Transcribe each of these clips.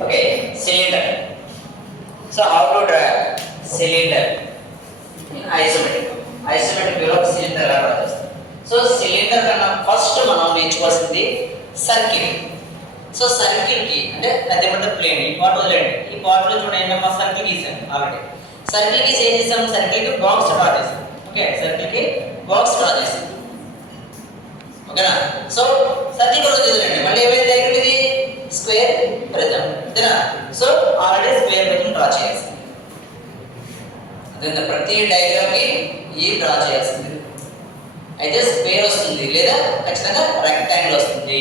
Okay, cylinder. So how to draw cylinder in isometric? Isometric view of cylinder ఎలా draw చేస్తాం? So cylinder కన్నా first మనం నేర్చుకోవాల్సింది circle. So circle కి అంటే అదేమంటే ప్లేన్ ఈ పార్ట్ వదిలేండి. ఈ పార్ట్ లో చూడండి ఏంటమ్మా సర్కిల్ గీసాను ఆల్రెడీ. సర్కిల్ కి ఏం చేసాం? సర్కిల్ కి బాక్స్ డ్రా చేసాం. ఓకే, సర్కిల్ కి బాక్స్ డ్రా చేసాం. ఓకేనా? సో సర్కిల్ కూడా వదిలేండి. మళ్ళీ ఏమైంది దగ్గర ఇది స్క్వేర్ ప్రిజం. అంతేనా? So already square prism draw చేయాల్సింది. అదే ప్రతి డయాగ్రామ్ కి ఈ డ్రా చేయాల్సింది. అయితే స్క్వేర్ వస్తుంది లేదా ఖచ్చితంగా రెక్టాంగిల్ వస్తుంది.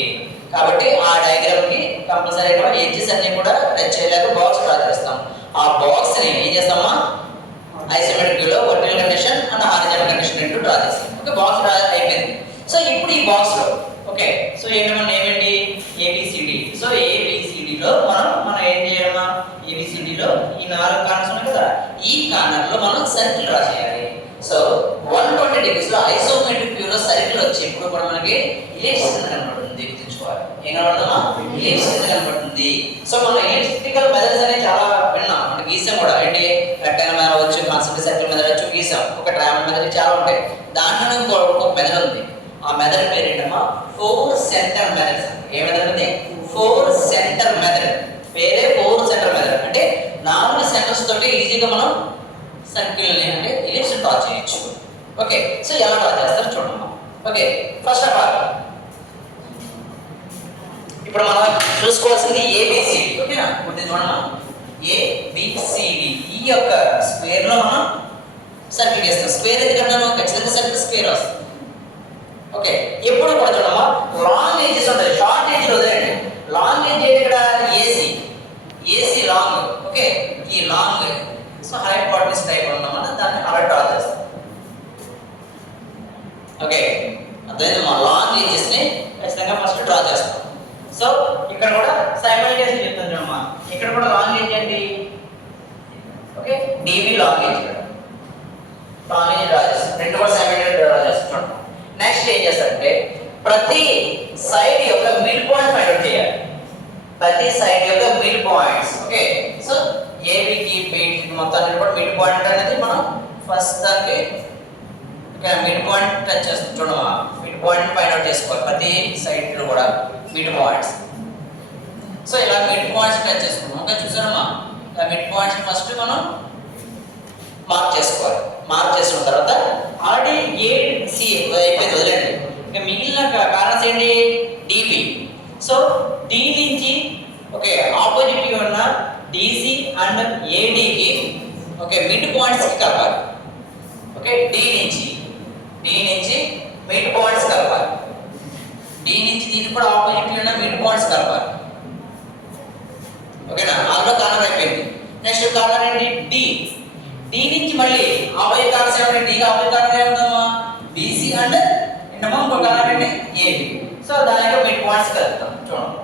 కాబట్టి ఆ డయాగ్రామ్ కి కంపల్సరీగా ఎడ్జెస్ అన్ని కూడా టచ్ చేయలేక బాక్స్ డ్రా చేస్తాం. ఆ బాక్స్ ని ఏం చేస్తామా ఐసోమెట్రిక్ వ్యూ లో vertical condition and horizontal condition రెండు డ్రా చేస్తాం. ఓకే, బాక్స్ డ్రా అయిపోయింది. సో ఇప్పుడు ఈ బాక్స్ లో ఓకే సో ఏంటమ్మా ఏమేంటి ఏబిసిడి. సో ఏబిసిడి లో మనం ఏం చేయాలమ్మా ఏబిసిడి లో ఈ 4 కార్నర్స్ ఉన్నాయి కదా, ఈ కార్నర్ లో మనం సర్కిల్ డ్రా చేయాలి. సో 120 డిగ్రీస్ లో ఐసోమెట్రిక్ వ్యూ లో సర్కిల్ వచ్చి ఇప్పుడు కూడా మనకి ఎలిప్స్ కనబడుతుంది. గుర్తుంచుకోవాలి ఏం కనబడుతుందా? ఎలిప్స్ కనబడుతుంది. సో మనం ఎలిప్టికల్ మెథడ్స్ అనేవి చాలా విన్నాం. అంటే గీసాం కూడా ఏంటి రెక్టాంగిల్ మీద వచ్చు, కాన్సెంట్రిక్ సర్కిల్ మీద వచ్చు గీసాం. ఒక ట్రయాంగిల్ మెథడ్ చాలా ఉంటాయి. దాంట్లో ఒక మెథడ్ ఉంది. ఆ మెథడ్ పేరు ఏంటమ్మా 4 సెంటర్ మెథడ్. ఏ మెథడ్ ఉంది? 4 సెంటర్ మెథడ్. పేరే 4 సెంటర్ మెథడ్. అంటే 4 సెంటర్స్ తోటి ఈజీగా మనం సర్కిల్ ని అంటే ఎలిప్స్ డ్రా చేయొచ్చు. ఓకే, సో ఎలా డ్రా చేస్తారు చూడమ్మా. ఓకే, ఫస్ట్ ఆఫ్ ఆల్ ఇప్పుడు మనం చూసుకోవాల్సింది ఏబిసిడి. ఓకేనా? ఇప్పుడు చూడమ్మా ఏబిసిడి ఈ యొక్క స్క్వేర్ లో మనం సర్కిల్ చేస్తాం. స్క్వేర్ ఎందుకంటాను ఖచ్చితంగా సర్కిల్ స్క్వేర్ వస్తుంది. ఓకే, ఎప్పుడు కూడా చూడమ్మా లాంగ్ ఏజెస్ ఉంటాయి, షార్ట్ ఏజ్ వదిలేండి. లాంగ్ ఏజ్ ఏంటి ఇక్కడ? ఏసీ. AC long. ఓకే, ఈ లాంగ్ సో హైపోటెన్యూస్ టైప్ ఉన్నామన్న దాన్ని అలా డ్రా చేస్తాం. ఓకే, అదైతే మా లాంగ్ ఏజెస్ ని ఖచ్చితంగా ఫస్ట్ డ్రా చేస్తాం. సో ఇక్కడ కూడా సైమల్టేనియస్ చెప్తాను చూడమ్మా. ఇక్కడ కూడా లాంగ్ ఏజ్ ఏంటి? Okay, dB long age. ఇక్కడ లాంగ్ ఏజ్ డ్రా చేస్తాం. రెండు కూడా సైమల్టేనియస్ డ్రా చేస్తాం చూడమ్మా. నెక్స్ట్ ఏం చేస్తారంటే ప్రతి సైడ్ యొక్క మిడ్ పాయింట్ ఫైండ్ అవుట్ చేయాలి. ప్రతి సైడ్ యొక్క మిడ్ పాయింట్స్. ఓకే, సో ఏబికి బీట్ మొత్తాన్ని కూడా మిడ్ పాయింట్ అనేది మనం ఫస్ట్ దానికి మిడ్ పాయింట్ టచ్ చేస్తాం చూడమ్మా. మిడ్ పాయింట్ ఫైండ్ అవుట్ చేసుకోవాలి ప్రతి సైడ్ లో కూడా మిడ్ పాయింట్స్. సో ఇలా మిడ్ పాయింట్స్ టచ్ చేసుకున్నాం. ఓకే, చూసారమ్మా ఇలా మిడ్ పాయింట్స్ ఫస్ట్ మనం మార్క్ చేసుకోవాలి. మార్క్ చేసుకున్న తర్వాత ఆల్రెడీ ఏసి అయిపోయింది వదిలేండి. ఇక మిగిలిన కార్నర్స్ ఏంటి? డిబి. సో డి నుంచి ఓకే ఆపోజిట్ ఉన్న డిసి అండ్ ఏడికి ఓకే మిడ్ పాయింట్స్ కి కలపాలి. ఓకే, డి నుంచి మిడ్ పాయింట్స్ కలపాలి. డి నుంచి దీనికి కూడా ఆపోజిట్ ఉన్న మిడ్ పాయింట్స్ కలపాలి. ఓకేనా? అందులో కార్నర్ అయిపోయింది. నెక్స్ట్ కార్నర్ ఏంటి? డి. డి నుంచి మళ్ళీ ఆపోజిట్ కార్నర్స్ ఏమంటే డికి ఆపోజిట్ కార్నర్ ఏముందమ్మా బిసి అండ్ ఏంటమ్మా ఇంకో కార్నర్ ఏంటి? ఏబి. సో దానికి మిడ్ పాయింట్స్ కలుపుతాం చూడండి.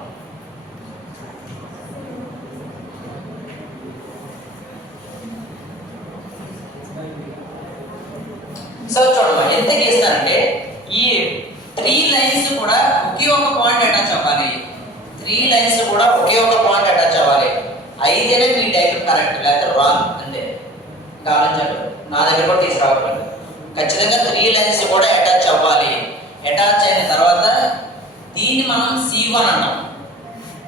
సో చూడమ్మా ఎంత గీస్తానంటే ఈ 3 లైన్స్ కూడా ఒకే ఒక పాయింట్ అటాచ్ అవ్వాలి. 3 లైన్స్ కూడా ఒకే ఒక పాయింట్ అటాచ్ అవ్వాలి. అయితేనే మీ డయాగ్రామ్ కరెక్ట్, లేకపోతే రాంగ్. అంతే గమనించండి. నా దగ్గర కూడా తీసుకురావాలి. ఖచ్చితంగా 3 లైన్స్ కూడా అటాచ్ అవ్వాలి. అటాచ్ అయిన తర్వాత దీన్ని మనం C1 అంటాం.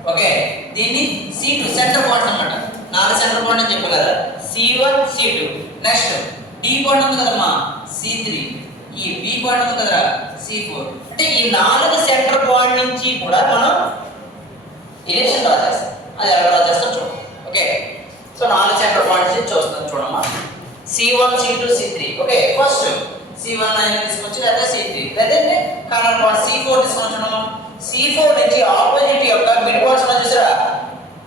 ఓకే, దీన్ని C2 సెంటర్ పాయింట్స్ అన్నమాట. 4 సెంటర్ పాయింట్ అని చెప్పాను కదా, C1 C2. Next D point ఉంది కదమ్మా C3. ఈ B పాయింట్ ఉంది కదరా C4. అంటే ఈ 4 సెంటర్ పాయింట్ నుంచి కూడా మనం ఎలిప్స్ డ్రా చేస్తాం. అది ఎలా డ్రా చేస్తాం చూడండి. ఓకే, సో 4 సెంటర్ పాయింట్స్ చూస్తాం చూడమ్మా. C1 C2 C3. Okay, first C1 line తీసుకొచ్చి లేదా C3 లేదా కార్నర్ పాయింట్ C4 తీసుకొని చూడమ్మా. C4 నుంచి ఆపోజిట్ యొక్క మిడ్ పాయింట్స్ మనం చూసారా,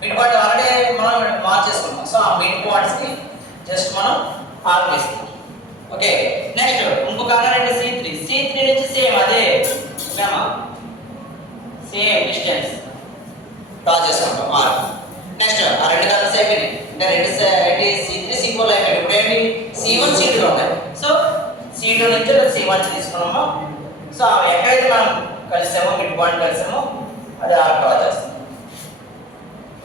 మిడ్ పాయింట్ ఆల్రెడీ మనం మార్క్ చేసుకున్నాం. సో ఆ మిడ్ పాయింట్స్ కి జస్ట్ మనం ఆర్క్ ఇస్తాం. ఓకే, నెక్స్ట్ ఇంకో కార్నర్ అంటే C3 నుంచి సేమ్ అదే సేమ్ డిస్టెన్స్ డ్రా చేసుకుంటాం ఆర్క్. నెక్స్ట్ ఆ రెండు కార్నర్స్ అయిపోయినాయి. అంటే రెండు C3 C4 లైన్ ఇప్పుడు ఏంటి C1 C2 లో ఉన్నాయి. సో C2 నుంచి C1 తీసుకున్నాము. సో ఎక్కడైతే మనం కలిసామో మిడ్ పాయింట్ కలిసామో అది ఆర్క్ డ్రా చేస్తుంది.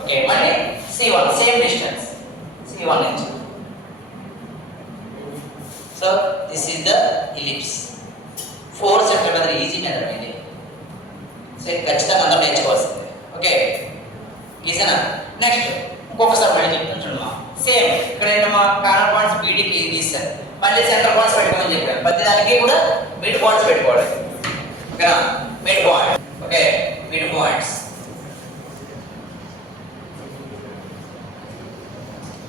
ఓకే, మళ్ళీ C1 సేమ్ డిస్టెన్స్ C1 నుంచి. So this is the ellipse. 4 centimetre easy method ఇది. సో ఇది ఖచ్చితంగా అందరూ నేర్చుకోవాల్సిందే. ఓకే, ఈజీనా? నెక్స్ట్ ఇంకొకసారి మళ్ళీ చెప్తాను చూడమ్మా. సేమ్ ఇక్కడ ఏంటమ్మా కార్నర్ పాయింట్స్ బీడీకి గీస్తారు, మళ్ళీ సెంటర్ పాయింట్స్ పెట్టుకోమని చెప్పాను. ప్రతి దానికి కూడా మిడ్ పాయింట్స్ పెట్టుకోవాలి. ఓకేనా? Mid point. Okay, mid points.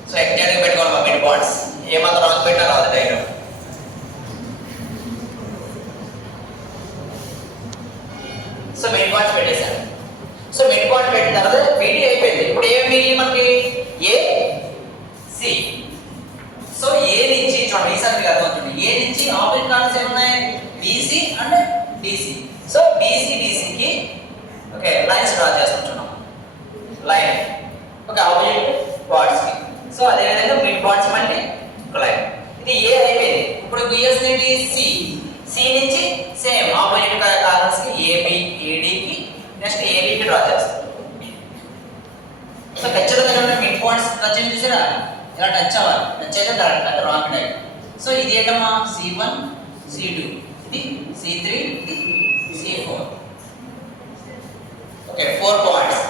So ఎగ్జాక్ట్గా పెట్టుకోవాలి మిడ్ పాయింట్స్. ఏమాత్రం రాంగ్ పెట్టినా రాదు డైగ్రామ్. సో మిడ్ పాయింట్స్ పెట్టేశాను. సో మిడ్ పాయింట్ పెట్టిన తర్వాత బీడీ అయిపోయింది. ఇప్పుడు ఏమి మనకి ఏ సి. సో ఏ నుంచి చూడండి, ఈసారి మీకు అర్థమవుతుంది. ఏ నుంచి ఆపోజిట్ కార్నర్స్ ఏమున్నాయి? BC and DC. So BC డిసికి ఓకే లైన్స్ డ్రా చేస్తాం చూడండి, లైన్. ఓకే, ఆపోజిట్ పార్ట్స్ కి. సో అదే విధంగా మిడ్ పాయింట్స్ మళ్ళీ లైన్. ఇది ఏ అయిపోయింది. ఇప్పుడు బిఎస్ ఏంటి? సి. సి నుంచి సేమ్ ఆపోజిట్ కార్నర్స్ కి ఏబి ఏడికి నెక్స్ట్ ఏబికి డ్రా చేస్తాం. సో ఖచ్చితంగా మిడ్ పాయింట్స్ టచ్ అయ్యి చూసారా? ఇలా టచ్ అవ్వాలి. టచ్ అయితే అది రాంగ్ టైప్. సో ఇది ఏంటమ్మా? C1 C2, ఇది C3, ఇది C4. Okay, 4 points,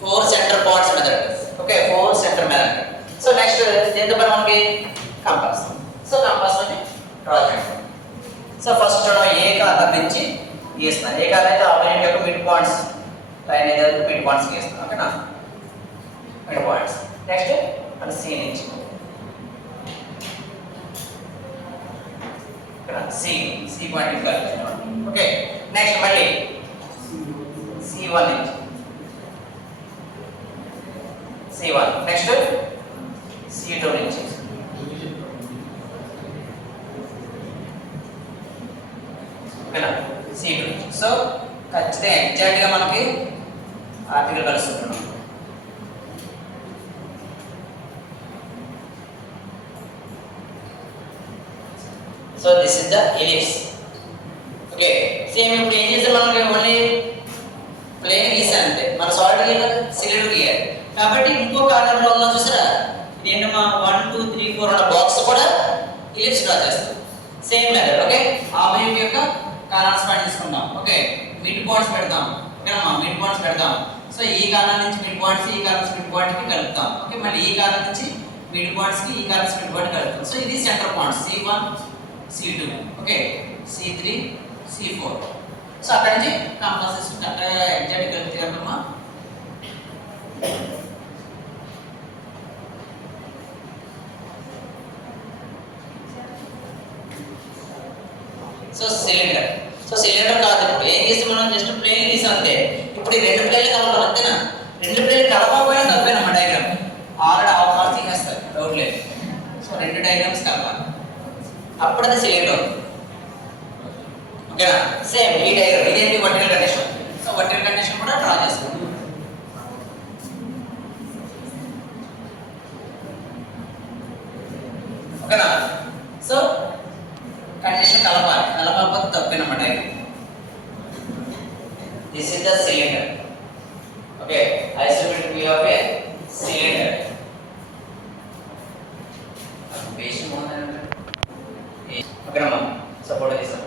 4 centre points method. Okay, 4 centre method. So next ఎంత పని మనకి? కంపాస్. సో కంపాస్ ని డ్రా చేయండి. సో ఫస్ట్ చూడండి, ఏ కార్నర్ నుంచి గీస్తున్నాను. ఏ కార్నర్ అయితే ఆపోజిట్ యొక్క మిడ్ పాయింట్స్ లైన్ ఏదైతే మిడ్ పాయింట్స్ గీస్తున్నాను. ఓకేనా? Mid points. నెక్స్ట్ అది సి నుంచి ఇక్కడ సి పాయింట్ కలిపాను. ఓకే, నెక్స్ట్ మళ్ళీ C1 నుంచి C1, నెక్స్ట్ C2 నుంచి ఓకేనా? C2 నుంచి. సో ఖచ్చితంగా ఎగ్జాక్ట్గా మనకి ఆర్టికల్ కలుస్తున్నాం. So this is the ellipse. Okay, same ఇప్పుడు ఏం చేస్తాం మనకి? ఓన్లీ ప్లేన్ గీసాను అంతే. మన సాలిడ్ గీయాలి, సిలిండర్ గీయాలి. కాబట్టి ఇంకో కార్నర్ లో ఉన్న చూసారా, ఇదేంటమ్మా 1 2 3 4 ఉన్న బాక్స్ కూడా ఎలిప్స్ డ్రా చేస్తాం. Same method. ఓకే, ఆపోజిట్ యొక్క కార్నర్స్ పాయింట్ తీసుకుందాం. ఓకే, మిడ్ పాయింట్స్ పెడతాం. ఓకేనమ్మా, మిడ్ పాయింట్స్ పెడతాం. సో ఈ కార్నర్ నుంచి మిడ్ పాయింట్స్, ఈ కార్నర్స్ మిడ్ పాయింట్ కి కలుపుతాం. ఓకే, మళ్ళీ ఈ కార్నర్ నుంచి మిడ్ పాయింట్స్ కి ఈ కార్నర్స్ మిడ్ పాయింట్ కలుపుతాం. సో ఇది centre points C1 C2, okay, C3 C4. So అక్కడ నుంచి కంపాస్ తీసుకుంటే అక్కడ ఎగ్జాక్ట్ కలిపితే కనుకమ్మా సో సిలిండర్. సో సిలిండర్ కాదు, ఇప్పుడు ఏం చేస్తే మనం జస్ట్ ప్లేన్ తీసాం అంతే. ఇప్పుడు ఈ రెండు ప్లేన్లు కలపాలి అంతేనా? రెండు ప్లేన్లు కలపకపోయినా తప్పేనమ్మా డయాగ్రామ్. ఆల్రెడీ హాఫ్ మార్క్స్ తీసేస్తారు, డౌట్ లేదు. సో రెండు డయాగ్రామ్స్ కలపాలి, అప్పుడు అది సిలిండర్. ఓకేనా? సేమ్ ఈ డయాగ్రామ్ ఇదేంటి? Vertical condition. So vertical condition కూడా డ్రా చేసుకోండి. ఓకేనా? సో కండిషన్ కలపాలి, కలపకపోతే తప్పేనమాట. This is the cylinder. Okay, isometric view of a cylinder. ఓకేనమ్మా, సపోర్ట్ చేస్తాం.